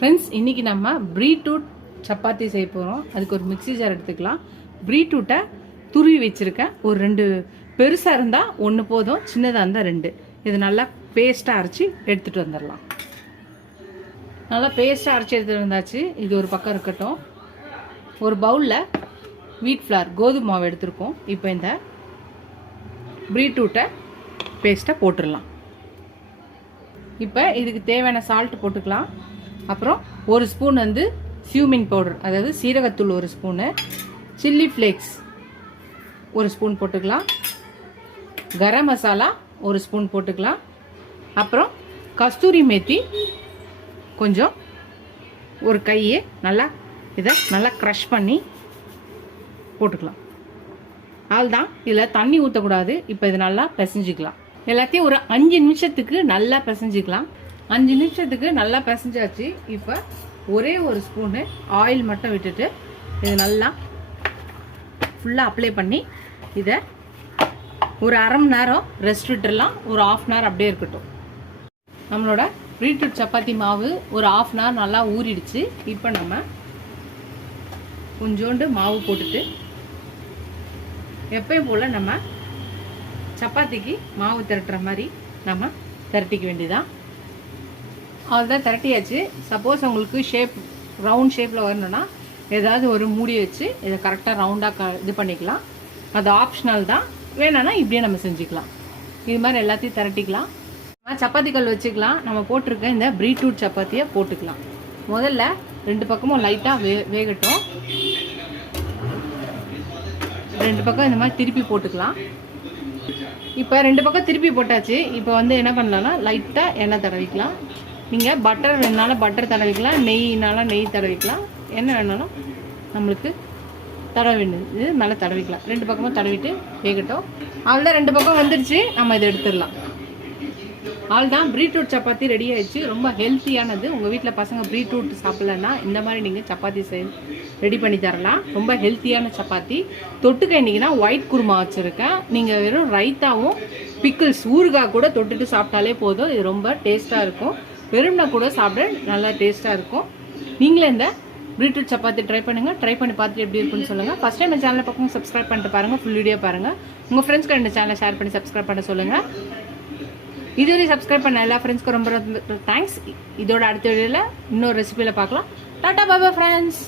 Friends, இன்றைக்கி நம்ம beetroot chapati செய்ய போகிறோம். அதுக்கு ஒரு மிக்ஸி ஜார் எடுத்துக்கலாம். பீட்ரூட்டை துருவி வச்சுருக்கேன். ஒரு 2 பெருசாக இருந்தால் 1 போதும், சின்னதாக இருந்தால் 2. இது நல்லா பேஸ்ட்டாக அரைச்சி எடுத்துகிட்டு வந்துடலாம். நல்லா பேஸ்ட்டாக அரைச்சி எடுத்துகிட்டு வந்தாச்சு. இது ஒரு பக்கம் இருக்கட்டும். ஒரு பவுலில் வீட் ஃப்ளார் கோதுமை மாவு எடுத்துருக்கோம். இப்போ இந்த பீட்ரூட்டை பேஸ்ட்டை போட்டுடலாம். இப்போ இதுக்கு தேவையான சால்ட் போட்டுக்கலாம். அப்புறம் 1 ஸ்பூன் சியூமின் பவுடர், அதாவது சீரகத்தூள் 1 ஸ்பூனு, சில்லி ஃப்ளேக்ஸ் 1 ஸ்பூன் போட்டுக்கலாம், கரம் மசாலா 1 ஸ்பூன் போட்டுக்கலாம், அப்புறம் கஸ்தூரி மேத்தி கொஞ்சம், ஒரு கையை நல்லா இதை நல்லா க்ரஷ் பண்ணி போட்டுக்கலாம். அதுதான், இதில் தண்ணி ஊற்றக்கூடாது. இப்போ இது நல்லா பிசைஞ்சிக்கலாம். எல்லாத்தையும் ஒரு 5 நிமிஷத்துக்கு நல்லா பிசைஞ்சிக்கலாம். 5 நிமிஷத்துக்கு நல்லா பிசைஞ்சாச்சு. இப்போ ஒரே 1 ஸ்பூனு ஆயில் மட்டும் விட்டுட்டு இது நல்லா ஃபுல்லாக அப்ளை பண்ணி இதை ஒரு அரை மணி நேரம் ரெஸ்ட் விட்டுடலாம். ஒரு 1/2 அன் ஹவர் அப்படியே இருக்கட்டும். நம்மளோட பீட்ரூட் சப்பாத்தி மாவு ஒரு 1/2 அன் ஹவர் நல்லா ஊறிடுச்சு. இப்போ நம்ம கொஞ்சோண்டு மாவு போட்டுட்டு எப்பயும் போல் நம்ம சப்பாத்திக்கு மாவு திரட்டுற மாதிரி நம்ம திரட்டிக்க வேண்டியதான். அதுதான் திரட்டியாச்சு. சப்போஸ் உங்களுக்கு ரவுண்ட் ஷேப்பில் வரணும்னா ஏதாவது ஒரு மூடி வச்சு இதை கரெக்டாக ரவுண்டாக இது பண்ணிக்கலாம். அது ஆப்ஷனல் தான். வேணும்னா இப்படியே நம்ம செஞ்சுக்கலாம். இது மாதிரி எல்லாத்தையும் திரட்டிக்கலாம். சப்பாத்தி கல் வச்சுக்கலாம். நம்ம போட்டிருக்க இந்த பீட்ரூட் சப்பாத்தியை போட்டுக்கலாம். முதல்ல 2 பக்கமும் லைட்டாக வேகட்டும். 2 பக்கம் இந்த மாதிரி திருப்பி போட்டுக்கலாம். இப்போ 2 பக்கம் திருப்பி போட்டாச்சு. இப்போ என்ன பண்ணலாம்னா லைட்டாக எண்ணெய் தடவிக்கலாம். நீங்கள் பட்டர் வேணுனாலும் பட்டர் தடவிக்கலாம், நெய்னாலும் நெய் தடவிக்கலாம், என்ன வேணாலும் நம்மளுக்கு தடவை வேண்டியது மேலே தடவிக்கலாம். 2 பக்கமும் தடவிட்டு வேகட்டும். அவ்வளோதான், 2 பக்கம் வந்துடுச்சு. நம்ம இதை எடுத்துடலாம். அவ்வளோதான், பீட்ரூட் சப்பாத்தி ரெடி ஆயிடுச்சு. ரொம்ப ஹெல்த்தியானது. உங்கள் வீட்டில் பசங்க பீட்ரூட் சாப்பிட்லன்னா இந்த மாதிரி நீங்கள் சப்பாத்தி ரெடி பண்ணி தரலாம். ரொம்ப ஹெல்த்தியான சப்பாத்தி. தொட்டுக்க இன்றைக்கினா ஒயிட் குருமா வச்சுருக்கேன். நீங்கள் வெறும் ரைத்தாவும் பிக்கிள்ஸ் ஊறுகாய் கூட தொட்டுட்டு சாப்பிட்டாலே போதும். இது ரொம்ப டேஸ்ட்டாக இருக்கும். வெறும்னா கூட சாப்பிட நல்லா டேஸ்ட்டாக இருக்கும். நீங்களே இந்த பீட்ரூட் சப்பாத்தி ட்ரை பண்ணுங்கள். ட்ரை பண்ணி பார்த்துட்டு எப்படி இருக்குன்னு சொல்லுங்கள். ஃபஸ்ட் டைம் இந்த சேனலை பக்கம் சப்ஸ்கிரைப் பண்ணிட்டு பாருங்கள். ஃபுல் வீடியோ பாருங்கள். உங்கள் ஃப்ரெண்ட்ஸ்க்கு இந்த சேனலை ஷேர் பண்ணி சப்ஸ்கிரைப் பண்ண சொல்லுங்கள். இதுவரை சப்ஸ்கிரைப் பண்ண எல்லா ஃப்ரெண்ட்ஸ்க்கும் ரொம்ப தேங்க்ஸ். இதோட அடுத்த வீடியோவில் இன்னொரு ரெசிபியில் பார்க்கலாம். டாடா பாய் பாய் ஃப்ரெண்ட்ஸ்.